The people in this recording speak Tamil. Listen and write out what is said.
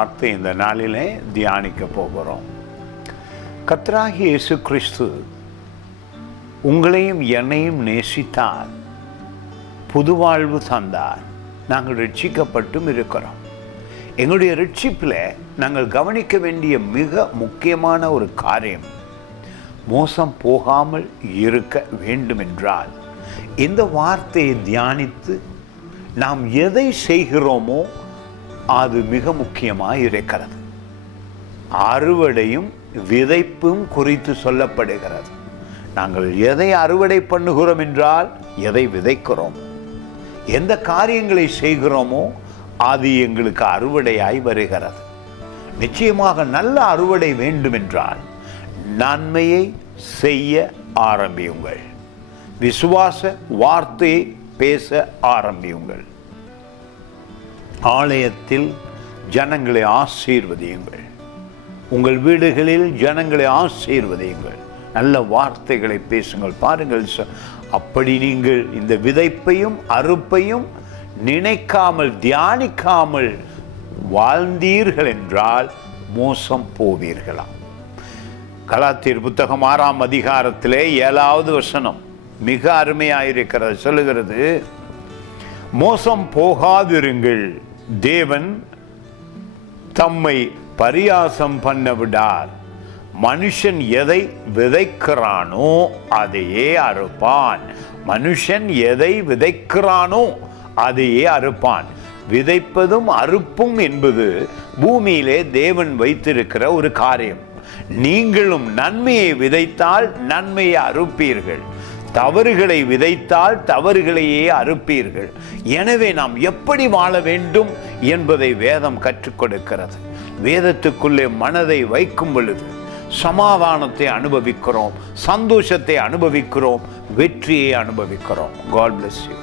வார்த்தை இந்த நாளிலே தியானிக்க போகிறோம். கர்த்தராகிய இயேசு கிறிஸ்து உங்களையும் என்னையும் நேசித்தார், புது வாழ்வு தந்தார். நாங்கள் ரட்சிக்கப்பட்டும் இருக்கிறோம். எங்களுடைய ரட்சிப்பில் நாங்கள் கவனிக்க வேண்டிய மிக முக்கியமான ஒரு காரியம், மோசம் போகாமல் இருக்க வேண்டுமென்றால் இந்த வார்த்தையை தியானித்து நாம் எதை செய்கிறோமோ அது மிக முக்கியமாக இருக்கிறது. அறுவடையும் விதைப்பும் குறித்து சொல்லப்படுகிறது. நாங்கள் எதை அறுவடை பண்ணுகிறோம் என்றால் எதை விதைக்கிறோம், எந்த காரியங்களை செய்கிறோமோ அது எங்களுக்கு அறுவடையாய் வருகிறது. நிச்சயமாக நல்ல அறுவடை வேண்டுமென்றால் நன்மையை செய்ய ஆரம்பியுங்கள். விசுவாச வார்த்தையை பேச ஆரம்பியுங்கள். ஆலயத்தில் ஜனங்களை ஆசீர்வதியுங்கள். உங்கள் வீடுகளில் ஜனங்களை ஆசீர்வதியுங்கள். நல்ல வார்த்தைகளை பேசுங்கள். பாருங்கள், அப்படி நீங்கள் இந்த விதைப்பையும் அறுப்பையும் நினைக்காமல் தியானிக்காமல் வாழ்ந்தீர்கள் என்றால் மோசம் போவீர்களாம். கலாத்தியர் புத்தகம் 6ஆம் அதிகாரத்திலே 7வது வசனம் மிக அருமையாயிருக்கிறது. சொல்லுகிறது, மோசம் போகாதிருங்கள், தேவன் தம்மை பரியாசம் பண்ண விடார். மனுஷன் எதை விதைக்கிறானோ அதையே அறுப்பான். மனுஷன் எதை விதைக்கிறானோ அதையே அறுப்பான். விதைப்பதும் அறுப்பும் என்பது பூமியிலே தேவன் வைத்திருக்கிற ஒரு காரியம். நீங்களும் நன்மையை விதைத்தால் நன்மையை அறுப்பீர்கள், தவறுகளை விதைத்தால் தவறுகளையே அறுப்பீர்கள். எனவே நாம் எப்படி வாழ வேண்டும் என்பதை வேதம் கற்றுக் கொடுக்கிறது. வேதத்துக்குள்ளே மனதை வைக்கும் பொழுது சமாதானத்தை அனுபவிக்கிறோம், சந்தோஷத்தை அனுபவிக்கிறோம், வெற்றியை அனுபவிக்கிறோம். God bless you.